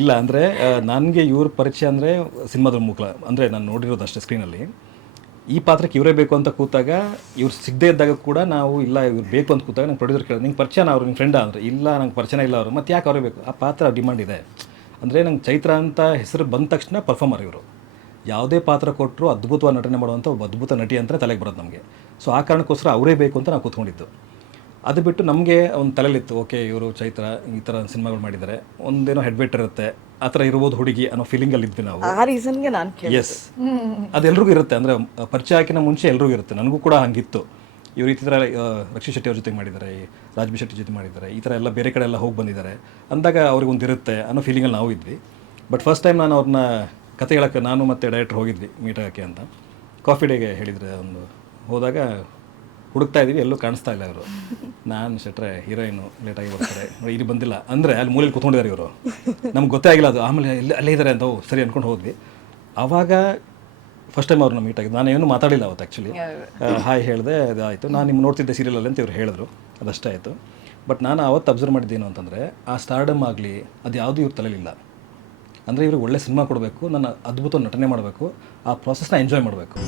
ಇಲ್ಲ ಅಂದರೆ ನನಗೆ ಇವ್ರ ಪರಿಚಯ ಅಂದರೆ ಸಿನಿಮಾದ ಮುಖ ಅಂದರೆ ನಾನು ನೋಡಿರೋದು ಅಷ್ಟೇ ಸ್ಕ್ರೀನಲ್ಲಿ. ಈ ಪಾತ್ರಕ್ಕೆ ಇವರೇ ಬೇಕು ಅಂತ ಕೂತಾಗ ಇವ್ರು ಸಿಗದೇ ಇದ್ದಾಗ ಕೂಡ ನಾವು ಇಲ್ಲ ಇವ್ರು ಬೇಕು ಅಂತ ಕೂತಾಗ ನಂಗೆ ಪ್ರೊಡ್ಯೂಸರ್ ಕೇಳಿದ್ರು, ನಿಂಗೆ ಪರಿಚಯನ ಅವರು ನಿಮ್ಮ ಫ್ರೆಂಡ್ ಅಂದರೆ, ಇಲ್ಲ ನಂಗೆ ಪರಿಚಯ ಇಲ್ಲ ಅವರು, ಮತ್ತು ಯಾಕೆ ಅವರೇ ಬೇಕು, ಆ ಪಾತ್ರ ಡಿಮಾಂಡ್ ಇದೆ. ಅಂದರೆ ನಂಗೆ ಚೈತ್ರ ಅಂತ ಹೆಸರು ಬಂದ ತಕ್ಷಣ ಪರ್ಫಾರ್ಮರ್ ಇವರು, ಯಾವುದೇ ಪಾತ್ರ ಕೊಟ್ಟರು ಅದ್ಭುತವಾಗಿ ನಟನೆ ಮಾಡುವಂಥ ಒಬ್ಬ ಅದ್ಭುತ ನಟಿ ಅಂತಲೇ ತಲೆಗೆ ಬರೋದು ನಮಗೆ. ಸೊ ಆ ಕಾರಣಕ್ಕೋಸ್ಕರ ಅವರೇ ಬೇಕು ಅಂತ ನಾವು ಕೂತ್ಕೊಂಡಿದ್ದು. ಅದು ಬಿಟ್ಟು ನಮಗೆ ಒಂದು ತಲೆಯಲ್ಲಿತ್ತು, ಓಕೆ ಇವರು ಚೈತ್ರ ಈ ಥರ ಸಿನಿಮಾಗಳು ಮಾಡಿದ್ದಾರೆ, ಒಂದೇನೋ ಹೆಡ್ವೇಟ್ ಇರುತ್ತೆ, ಆ ಥರ ಇರ್ಬೋದು ಹುಡುಗಿ ಅನ್ನೋ ಫೀಲಿಂಗಲ್ಲಿ ಇದ್ವಿ ನಾವು. ಆ ರೀಸನ್ಗೆ ನಾನು ಎಸ್, ಅದೆಲ್ರಿಗೂ ಇರುತ್ತೆ. ಅಂದರೆ ಪರಿಚಯ ಹಾಕಿನ ಮುಂಚೆ ಎಲ್ರಿಗೂ ಇರುತ್ತೆ, ನನಗೂ ಕೂಡ ಹಂಗಿತ್ತು. ಇವರು ಈ ಥರ ರಕ್ಷಿತ್ ಶೆಟ್ಟಿ ಅವ್ರ ಜೊತೆ ಮಾಡಿದ್ದಾರೆ, ರಾಜ್ಬಿ ಶೆಟ್ಟಿ ಜೊತೆ ಮಾಡಿದ್ದಾರೆ, ಈ ಥರ ಎಲ್ಲ ಬೇರೆ ಕಡೆ ಎಲ್ಲ ಹೋಗಿ ಬಂದಿದ್ದಾರೆ ಅಂದಾಗ ಅವ್ರಿಗೊಂದು ಇರುತ್ತೆ ಅನ್ನೋ ಫೀಲಿಂಗಲ್ಲಿ ನಾವು ಇದ್ವಿ. ಬಟ್ ಫಸ್ಟ್ ಟೈಮ್ ನಾನು ಅವ್ರನ್ನ ಕತೆ ಹೇಳೋಕ್ಕೆ ನಾನು ಮತ್ತು ಡೈರೆಕ್ಟರ್ ಹೋಗಿದ್ವಿ ಮೀಟ್ ಆಗೋಕ್ಕೆ ಅಂತ. ಕಾಫಿ ಡೇಗೆ ಹೇಳಿದರೆ ಒಂದು ಹೋದಾಗ ಹುಡುಕ್ತಾ ಇದ್ದೀವಿ, ಎಲ್ಲೂ ಕಾಣಿಸ್ತಾ ಇಲ್ಲ ಇವರು. ನಾನು ಶೆಟ್ರೆ ಹೀರೋಯಿನು ಲೇಟಾಗಿ ಬರ್ತಾರೆ, ಇಲ್ಲಿ ಬಂದಿಲ್ಲ ಅಂದರೆ ಅಲ್ಲಿ ಮೂಲೆಯಲ್ಲಿ ಕೂತ್ಕೊಂಡಿದ್ದಾರೆ ಇವರು, ನಮ್ಗೆ ಗೊತ್ತೇ ಆಗಿಲ್ಲ ಅದು. ಆಮೇಲೆ ಅಲ್ಲೇ ಇದ್ದಾರೆ ಅಂತ ಸರಿ ಅಂದ್ಕೊಂಡು ಹೋದ್ವಿ. ಆವಾಗ ಫಸ್ಟ್ ಟೈಮ್ ಅವ್ರನ್ನ ಮೀಟ್ ಆಗಿದ್ದು. ನಾನು ಏನು ಮಾತಾಡಿಲ್ಲ ಅವತ್ತು ಆ್ಯಕ್ಚುಲಿ, ಹಾಯ್ ಹೇಳಿದೆ, ಅದಾಯಿತು. ನಾನು ನಿಮ್ಮ ನೋಡ್ತಿದ್ದೆ ಸೀರಿಯಲಲ್ಲಿ ಅಂತ ಇವ್ರು ಹೇಳಿದ್ರು, ಅದಷ್ಟೇ ಆಯಿತು. ಬಟ್ ನಾನು ಅವತ್ತು ಅಬ್ಸರ್ವ್ ಮಾಡಿದ್ದೇನು ಅಂತಂದರೆ, ಆ ಸ್ಟಾರ್ಡಮ್ ಆಗಲಿ ಅದು ಯಾವುದೂ ಇವ್ರ ತಲೆಯಲ್ಲಿಲ್ಲ. ಅಂದರೆ ಇವ್ರಿಗೆ ಒಳ್ಳೆ ಸಿನಿಮಾ ಕೊಡಬೇಕು, ನನ್ನ ಅದ್ಭುತ ನಟನೆ ಮಾಡಬೇಕು, ಆ ಪ್ರಾಸೆಸ್ನ ಎಂಜಾಯ್ ಮಾಡಬೇಕು.